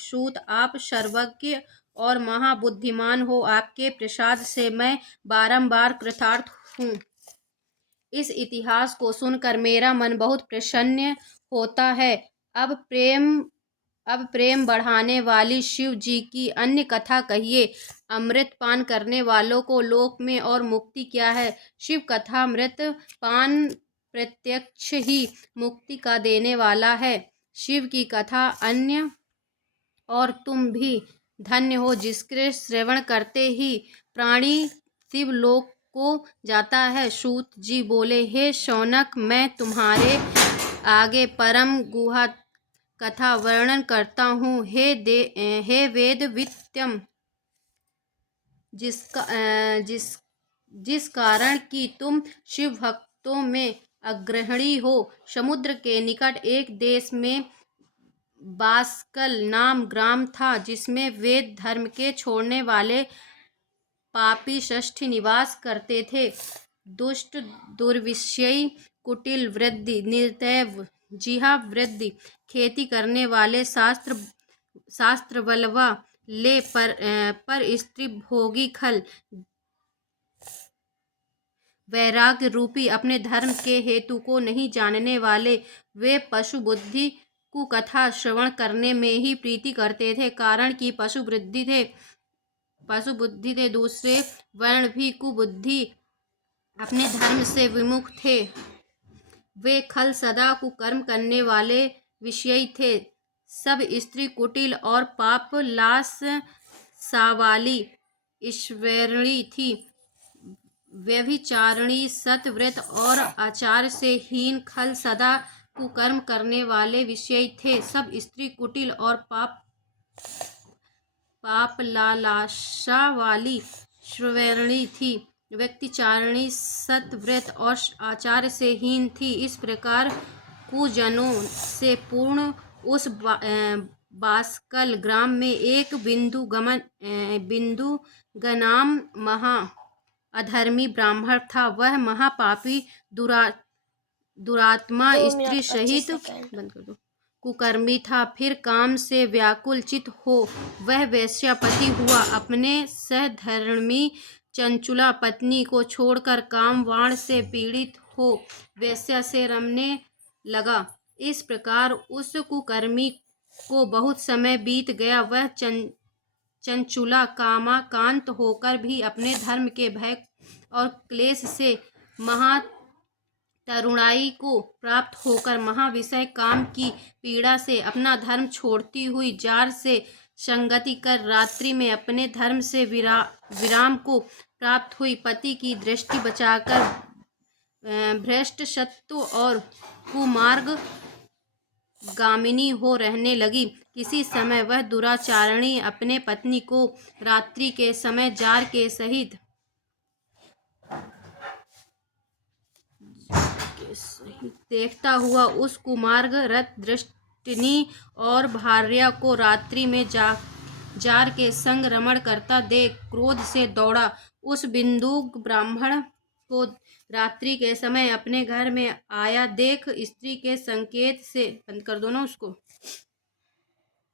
सूत, आप सर्वज्ञ और महाबुद्धिमान हो। आपके प्रसाद से मैं बारंबार कृतार्थ हूँ। इस इतिहास को सुनकर मेरा मन बहुत प्रसन्न होता है। अब प्रेम बढ़ाने वाली शिव जी की अन्य कथा कहिए। अमृत पान करने वालों को लोक में और मुक्ति क्या है। शिव कथा अमृत पान प्रत्यक्ष ही मुक्ति का देने वाला है। शिव की कथा अन्य और तुम भी धन्य हो, जिसके श्रवण करते ही प्राणी शिवलोक को जाता है। सूत जी बोले, हे शौनक, मैं तुम्हारे आगे परम गुहा कथा वर्णन करता हूँ। हे वेद वित्यम, जिस कारण कि तुम शिव भक्तों में अग्रणी हो। समुद्र के निकट एक देश में बासकल नाम ग्राम था, जिसमें वेद धर्म के छोड़ने वाले पापी षष्ठी निवास करते थे। दुष्ट, दुर्विषयी, कुटिल, वृद्धि, निर्दय, जिहा वृद्धि, खेती करने वाले, शास्त्र बलवा ले पर स्त्री भोगी, खल वैराग्य रूपी अपने धर्म के हेतु को नहीं जानने वाले, वे पशु बुद्धि कुकथा श्रवण करने में ही प्रीति करते थे। कारण कि पशु बुद्धि थे। दूसरे वर्ण भी कुबुद्धि, अपने धर्म से विमुख थे। वे खल, सदा कुकर्म करने वाले विषयी थे। सब स्त्री कुटिल और पाप लास सावाली ईश्वरणी थी। व्यभिचारिणी, सतव्रत और आचार से हीन, खल, सदा कुकर्म करने वाले विषयी थे। सब स्त्री कुटिल और पाप लालसा वाली श्रवणी थी। व्यभिचारिणी, सतव्रत और आचार से हीन थी। इस प्रकार कुजनों से पूर्ण उस बासकल ग्राम में एक बिंदु गनाम महा अधर्मी ब्राह्मण था। वह महापापी, दुरात्मा, स्त्री सहित कुकर्मी था। फिर काम से व्याकुल चित हो वह वेश्यापति हुआ। अपने सहधर्मी चंचुला पत्नी को छोड़कर काम वाण से पीड़ित हो वेश्या से रमने लगा। इस प्रकार उस कुकर्मी को बहुत समय बीत गया। वह चंचुला कामाकांत होकर भी अपने धर्म के भय और क्लेश से तरुणाई को प्राप्त होकर महाविषय काम की पीड़ा से अपना धर्म छोड़ती हुई जार से संगति कर रात्रि में अपने धर्म से विराम को प्राप्त हुई। पति की दृष्टि बचाकर भ्रष्ट, शत्रु और कुमार्ग गामिनी हो रहने लगी। किसी समय वह दुराचारिणी अपने पत्नी को रात्रि के समय जार के सहित देखता हुआ उस कुमार्ग रत दृष्टिनी और भार्या को रात्रि में जार के संग रमण करता देख क्रोध से दौड़ा। उस बिंदुक ब्राह्मण को रात्रि के समय अपने घर में आया देख स्त्री के संकेत से बंद कर दो ना उसको।